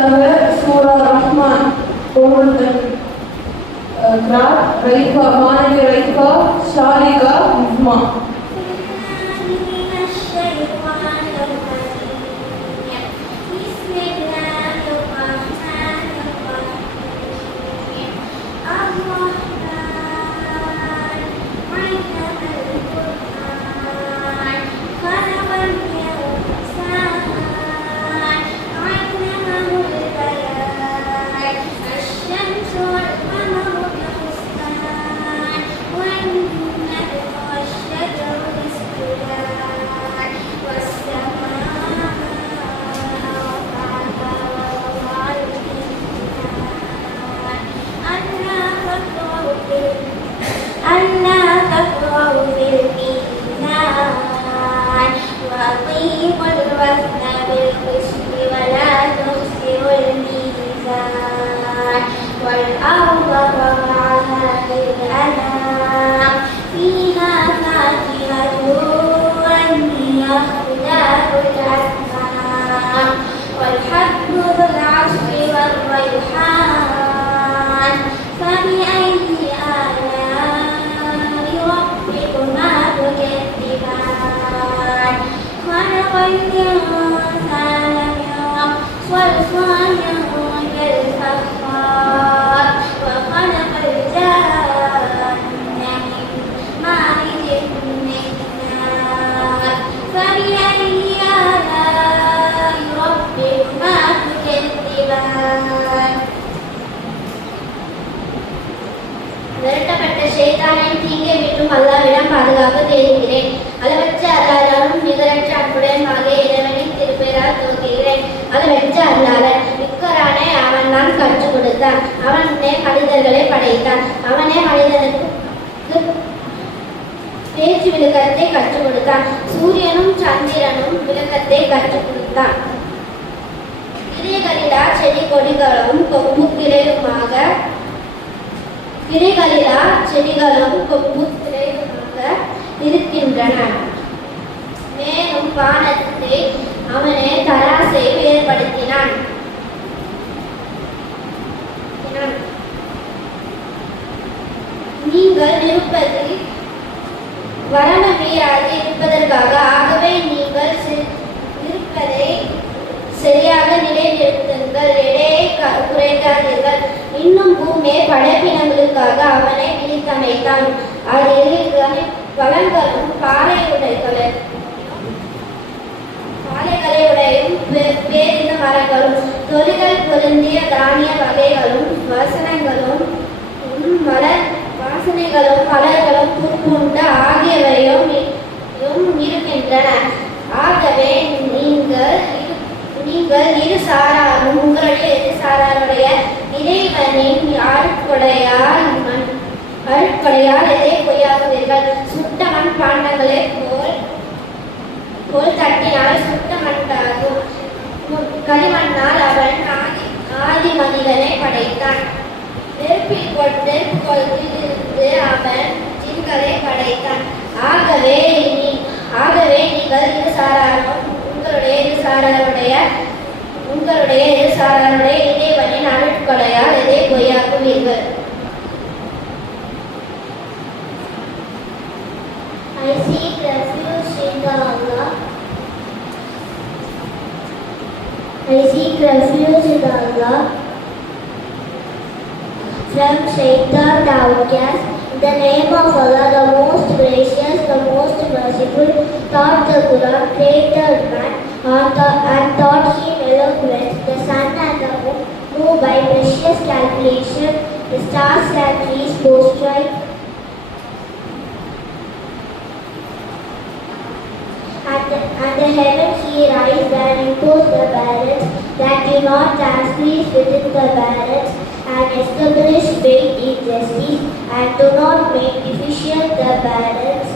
அடுத்ததாக சூரா ரஹ்மான் கோமந்தன் ரைஃபா மாணவி ரைஃபா ஷாலிகா உஸ்மா. விரட்டப்பட்ட ஷைத்தானின் தீங்கை விட்டும் அல்லாஹ்விடம் பாதுகாப்பு தேடுகிறேன். அளவற்ற அருளாளரும் நிகரற்ற அன்புடன் ஆகிய இறைவனின் திருப்பெயரால் துவங்குகிறேன். அளவற்ற அருளாளர் இக்குரானை அவன் தான் கற்றுக் கொடுத்தான். அவனே மனிதர்களை படைத்தான். அவனே மனிதனுக்கு பேச்சு விளக்கத்தை கற்றுக் கொடுத்தான். சூரியனும் சந்திரனும் விளக்கத்தை கற்றுக் கொடுத்தான். கிரைகளிலா செடி கொடிகளும் கொம்பு கிளையுமாக இருக்கின்றன. மேலும் வானத்தை அவனே தராசை ஏற்படுத்தினான். நீங்கள் இருப்பதில் வரண மீறாது இருப்பதற்காக ஆகவே நீங்கள் இருப்பதை சரியாக நிலைநிறுத்துங்கள், எடையை குறைக்காதீர்கள். இன்னும் பூமியை படைப்பினங்களுக்காக அவனை விழித்தமைத்தான். அதில் பழங்களும் பாலைகளை உடையும் பேரின மரங்களும் தொழில்கள் பொருந்திய தானிய வகைகளும் வாசனைகளும் மலர்களும் பூப்புண்ட ஆகியவையும் இருக்கின்றன. ஆகவே நீங்கள் இரு சாராரும் உங்களுடைய இரு சாராருடைய இறைவனின் அருட்கொடையால் எதை பொய்யாகுவீர்கள். சுட்ட மண் பாண்டங்களை போல் தட்டினால் சுட்ட மண்ணாகும். களிமண்ணால் அவன் ஆதி மனிதனை படைத்தான். நெருப்பில் கொண்டிருந்து அவன் ஜின்களை படைத்தான். ஆகவே நீங்கள் இரு சாராரும் உங்களுடைய இரு சாராருடைய இறைவனின் அருட்கொடையால் எதை பொய்யாக்குவீர்கள். I seek refuge in Allah from Shaitan the outcast. In the name of Allah, the most gracious, the most merciful, taught the Quran, created man, and taught him eloquence, the sun and the moon, who by precious calculation, the stars and trees both strike. And the heaven he raised and imposed the balance, that do not transgress within the balance, and establish weight in justice, and do not make deficient the balance.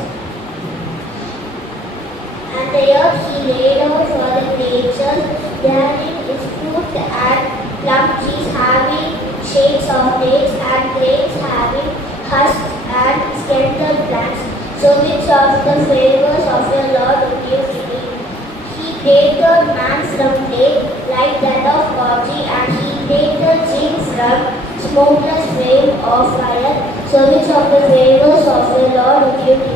And the earth he laid out for the creatures, therein is fruit and plum trees having shades of dates, and grapes having husks, and skeletal plants. So which of the favors of your Lord would you believe? He created man from clay, like that of pottery, smokeless flame of fire, service of the favors of the Lord of you.